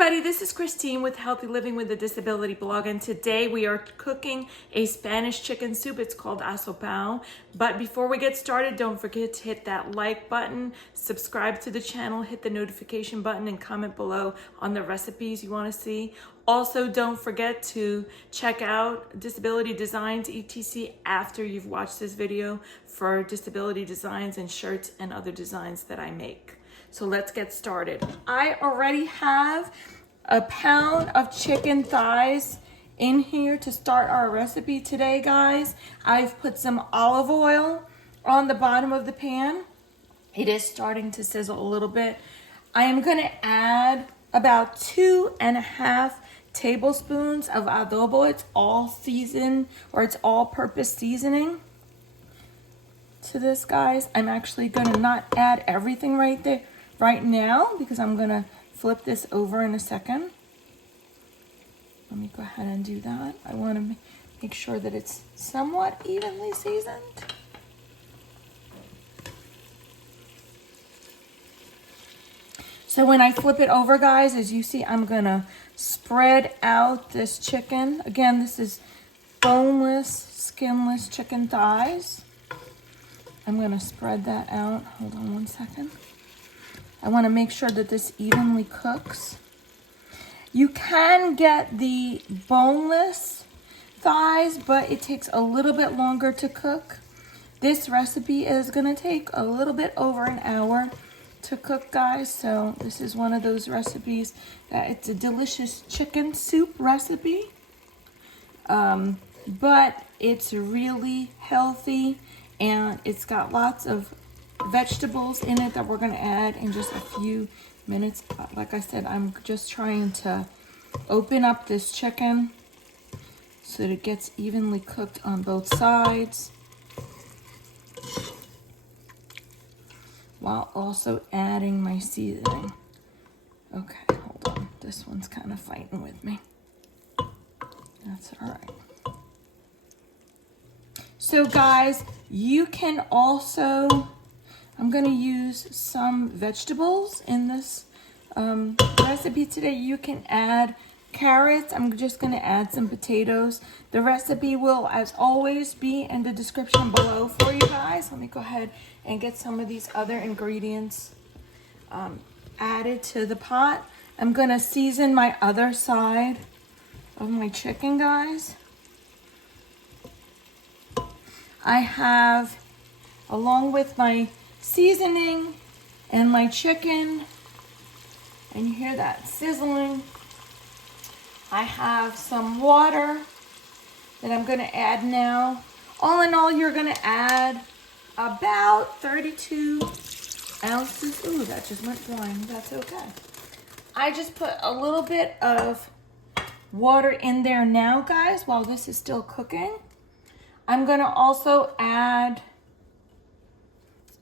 everybody, this is Christine with Healthy Living with a Disability blog, and today we are cooking a Spanish chicken soup. It's called Asopao. But before we get started, don't forget to hit that like button, subscribe to the channel, hit the notification button, and comment below on the recipes you want to see. Also, don't forget to check out Disability Designs etc. after you've watched this video for disability designs and shirts and other designs that I make. So let's get started. I already have a pound of chicken thighs in here to start our recipe today, guys. I've put some olive oil on the bottom of the pan. It is starting to sizzle a little bit. I am gonna add about 2.5 tablespoons of adobo. It's all seasoned, or it's all-purpose seasoning to this, guys. I'm actually gonna not add everything right now because I'm gonna flip this over in a second. Let me go ahead and do that. I want to make sure that it's somewhat evenly seasoned. So when I flip it over, guys, as you see, I'm gonna spread out this chicken. Again, this is boneless, skinless chicken thighs. I'm gonna spread that out. Hold on one second. I want to make sure that this evenly cooks. You can get the boneless thighs, but it takes a little bit longer to cook. This recipe is going to take a little bit over an hour to cook, guys. So this is one of those recipes that it's a delicious chicken soup recipe. But it's really healthy and it's got lots of vegetables in it that we're going to add in just a few minutes. Like I said, I'm just trying to open up this chicken so that it gets evenly cooked on both sides, while also adding my seasoning. Okay, hold on. This one's kind of fighting with me. That's all right. So guys, you can also, I'm going to use some vegetables in this recipe today. You can add carrots. I'm just going to add some potatoes. The recipe will, as always, be in the description below for you guys. Let me go ahead and get some of these other ingredients added to the pot. I'm going to season my other side of my chicken, guys. I have, along with my seasoning and my chicken, and you hear that sizzling, I have some water that I'm going to add now. All in all, you're going to add about 32 ounces. Ooh, that just went blind. That's okay. I just put a little bit of water in there now, guys, while this is still cooking. I'm going to also add,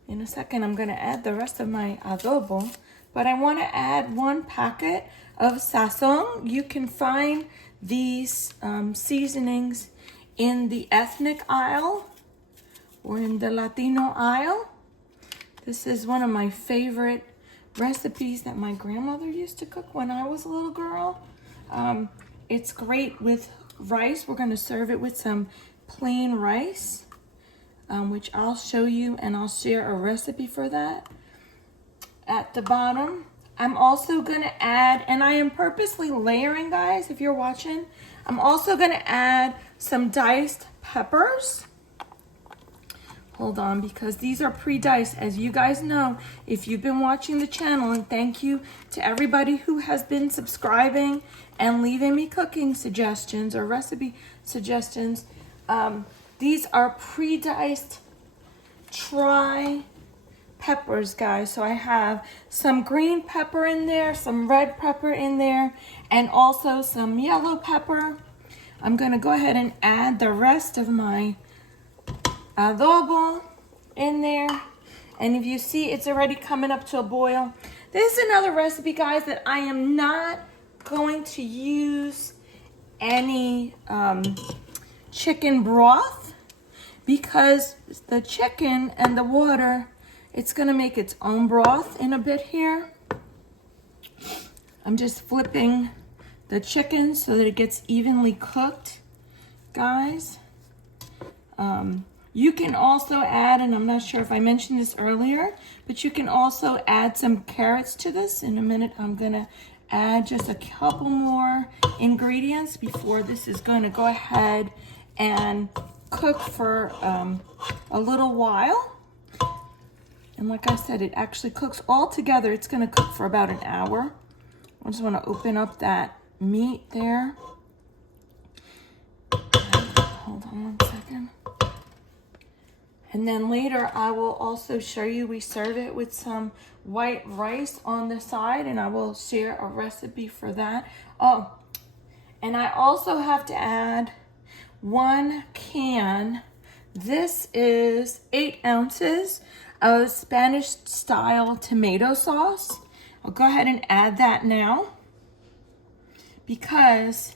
in a second, I'm going to add the rest of my adobo, but I want to add 1 packet of sazon. You can find these seasonings in the ethnic aisle or in the Latino aisle. This is one of my favorite recipes that my grandmother used to cook when I was a little girl. It's great with rice. We're going to serve it with some plain rice, which I'll show you, and I'll share a recipe for that at the bottom. I'm also going to add, and I am purposely layering, guys, if you're watching, I'm also going to add some diced peppers. Hold on, because these are pre-diced, as you guys know, if you've been watching the channel, and thank you to everybody who has been subscribing and leaving me cooking suggestions or recipe suggestions. These are pre-diced tri peppers, guys. So I have some green pepper in there, some red pepper in there, and also some yellow pepper. I'm going to go ahead and add the rest of my adobo in there. And if you see, it's already coming up to a boil. This is another recipe, guys, that I am not going to use any chicken broth, because the chicken and the water, it's going to make its own broth in a bit here. I'm just flipping the chicken so that it gets evenly cooked, guys. You can also add, and I'm not sure if I mentioned this earlier, but you can also add some carrots to this. In a minute, I'm gonna add just a couple more ingredients before this is gonna go ahead and cook for a little while. And like I said, it actually cooks all together. It's gonna cook for about an hour. I just wanna open up that meat there. Hold on 1 second. And then later I will also show you, we serve it with some white rice on the side, and I will share a recipe for that. Oh, and I also have to add 1 can. This is 8 ounces of Spanish style tomato sauce. I'll go ahead and add that now, because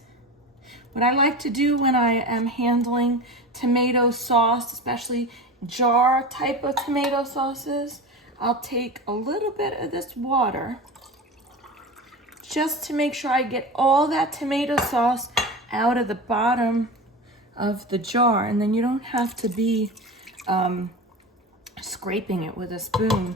what I like to do when I am handling tomato sauce, especially jar type of tomato sauces, I'll take a little bit of this water just to make sure I get all that tomato sauce out of the bottom of the jar, and then you don't have to be scraping it with a spoon.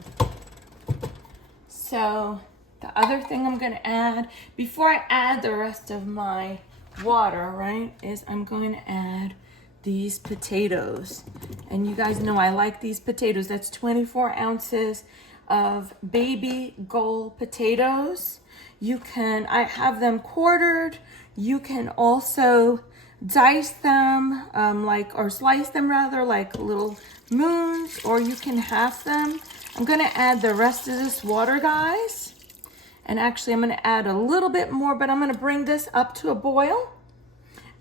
So the other thing I'm gonna add, before I add the rest of my water, right, is I'm going to add these potatoes. And you guys know I like these potatoes. That's 24 ounces of baby gold potatoes. I have them quartered. You can also dice them or slice them rather, like little moons, or you can half them. I'm gonna add the rest of this water, guys. And actually I'm gonna add a little bit more, but I'm gonna bring this up to a boil.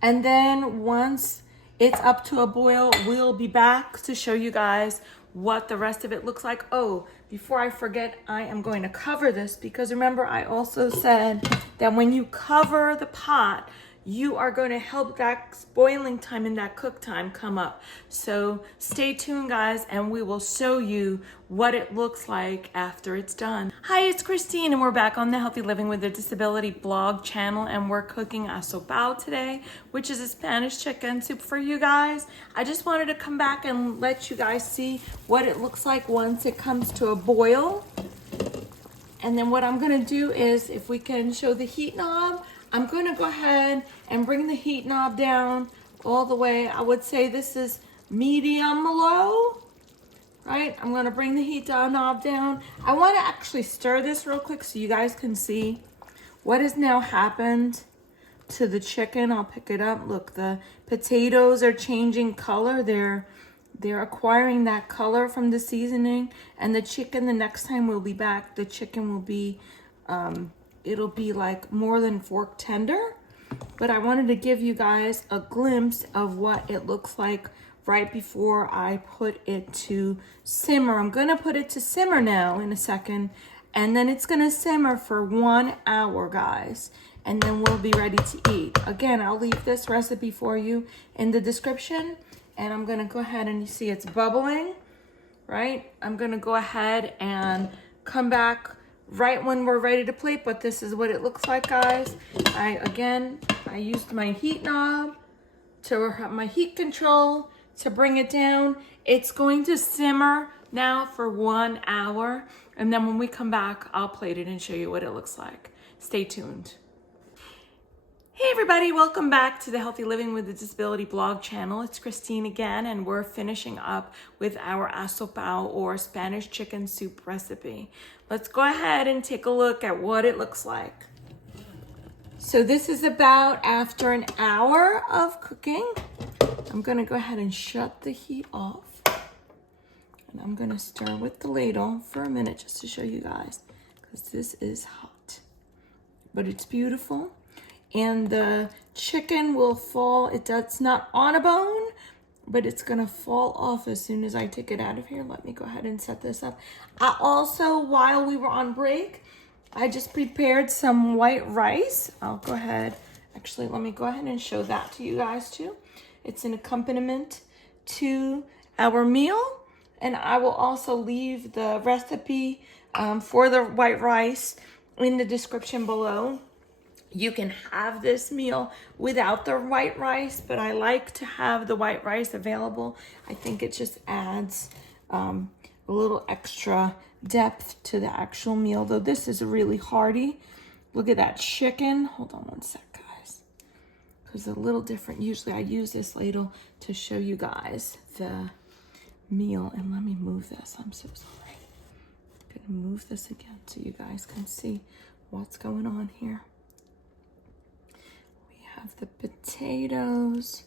And then once it's up to a boil, we'll be back to show you guys what the rest of it looks like. Oh, before I forget, I am going to cover this, because remember I also said that when you cover the pot, you are going to help that boiling time and that cook time come up. So stay tuned, guys, and we will show you what it looks like after it's done. Hi, it's Christine, and we're back on the Healthy Living with a Disability blog channel, and we're cooking Asopao today, which is a Spanish chicken soup for you guys. I just wanted to come back and let you guys see what it looks like once it comes to a boil. And then what I'm gonna do is, if we can show the heat knob, I'm going to go ahead and bring the heat knob down all the way. I would say this is medium low, right? I'm going to bring the heat knob down. I want to actually stir this real quick so you guys can see what has now happened to the chicken. I'll pick it up. Look, the potatoes are changing color. They're acquiring that color from the seasoning. And the chicken, the next time we'll be back, the chicken will be it'll be like more than fork tender. But I wanted to give you guys a glimpse of what it looks like right before I put it to simmer. I'm gonna put it to simmer now in a second, and then it's gonna simmer for 1 hour, guys, and then we'll be ready to eat. Again, I'll leave this recipe for you in the description, and I'm gonna go ahead, and you see it's bubbling, right? I'm gonna go ahead and come back right when we're ready to plate, but this is what it looks like, guys. I used my heat knob to have my heat control to bring it down. It's going to simmer now for 1 hour, and then when we come back, I'll plate it and show you what it looks like. Stay tuned. Hey everybody, welcome back to the Healthy Living with a Disability blog channel. It's Christine again, and we're finishing up with our Asopao, or Spanish chicken soup recipe. Let's go ahead and take a look at what it looks like. So this is about after an hour of cooking. I'm gonna go ahead and shut the heat off. And I'm gonna stir with the ladle for a minute just to show you guys, because this is hot. But it's beautiful. And the chicken will fall, it's not on a bone, but it's gonna fall off as soon as I take it out of here. Let me go ahead and set this up. I also, while we were on break, I just prepared some white rice. I'll go ahead, actually, let me go ahead and show that to you guys too. It's an accompaniment to our meal. And I will also leave the recipe for the white rice in the description below. You can have this meal without the white rice, but I like to have the white rice available. I think it just adds a little extra depth to the actual meal, though this is really hearty. Look at that chicken. Hold on one sec, guys. Because it's a little different. Usually I use this ladle to show you guys the meal. And let me move this. I'm so sorry. I'm going to move this again so you guys can see what's going on here. Have the potatoes.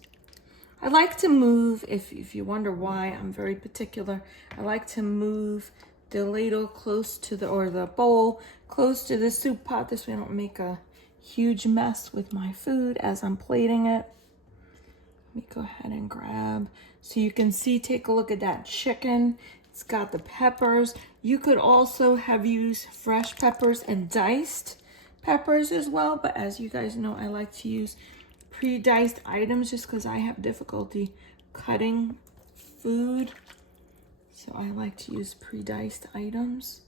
I like to move, if you wonder why I'm very particular, I like to move the ladle close to the bowl close to the soup pot. This way I don't make a huge mess with my food as I'm plating it. Let me go ahead and grab, so you can see, take a look at that chicken. It's got the peppers. You could also have used fresh peppers and diced peppers as well, but as you guys know, I like to use pre-diced items just because I have difficulty cutting food, so I like to use pre-diced items.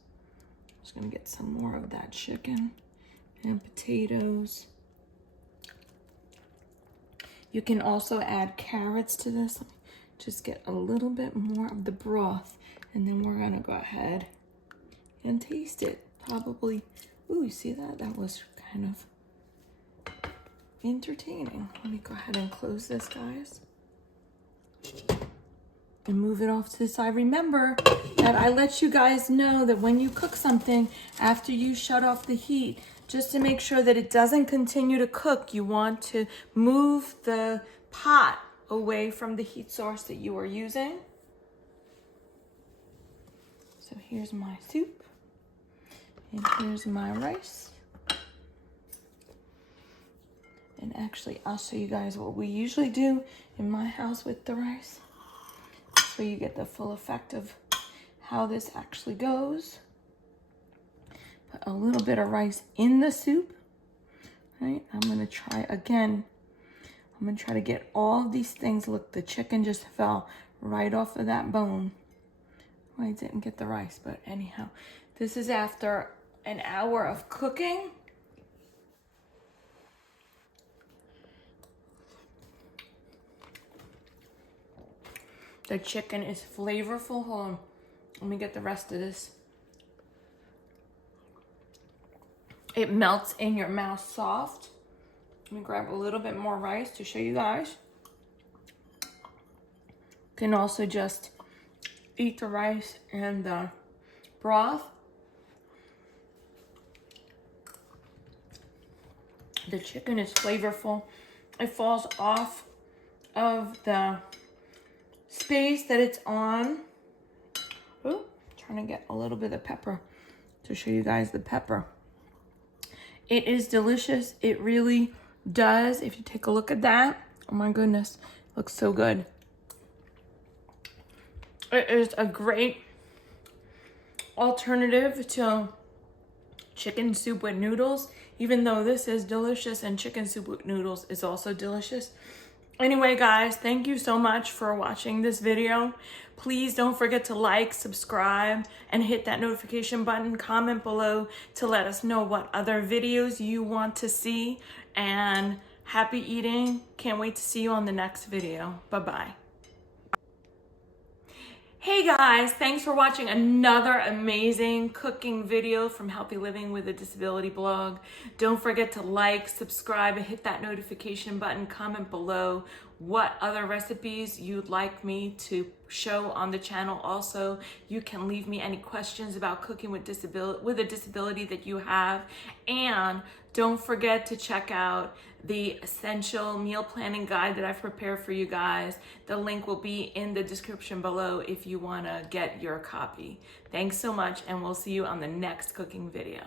I'm just gonna get some more of that chicken and potatoes. You can also add carrots to this. Just get a little bit more of the broth, and then we're gonna go ahead and taste it. Probably, ooh, you see that? That was kind of entertaining. Let me go ahead and close this, guys, and move it off to the side. Remember that I let you guys know that when you cook something, after you shut off the heat, just to make sure that it doesn't continue to cook, you want to move the pot away from the heat source that you are using. So here's my soup, and here's my rice. And actually, I'll show you guys what we usually do in my house with the rice, so you get the full effect of how this actually goes. Put a little bit of rice in the soup, right? I'm gonna try again. I'm gonna try to get all of these things. Look, the chicken just fell right off of that bone. Well, I didn't get the rice, but anyhow, this is after an hour of cooking. The chicken is flavorful. Hold on, let me get the rest of this. It melts in your mouth soft. Let me grab a little bit more rice to show you guys. You can also just eat the rice and the broth. The chicken is flavorful. It falls off of the space that it's on. Ooh, trying to get a little bit of pepper to show you guys the pepper. It is delicious. It really does. If you take a look at that, oh my goodness, looks so good. It is a great alternative to chicken soup with noodles, even though this is delicious and chicken soup with noodles is also delicious. Anyway, guys, thank you so much for watching this video. Please don't forget to like, subscribe, and hit that notification button. Comment below to let us know what other videos you want to see. And happy eating. Can't wait to see you on the next video. Bye-bye. Hey guys, thanks for watching another amazing cooking video from Healthy Living with a Disability blog. Don't forget to like, subscribe, and hit that notification button. Comment below what other recipes you'd like me to show on the channel. Also, you can leave me any questions about cooking with a disability that you have. And don't forget to check out the essential meal planning guide that I've prepared for you guys. The link will be in the description below if you want to get your copy. Thanks so much, and we'll see you on the next cooking video.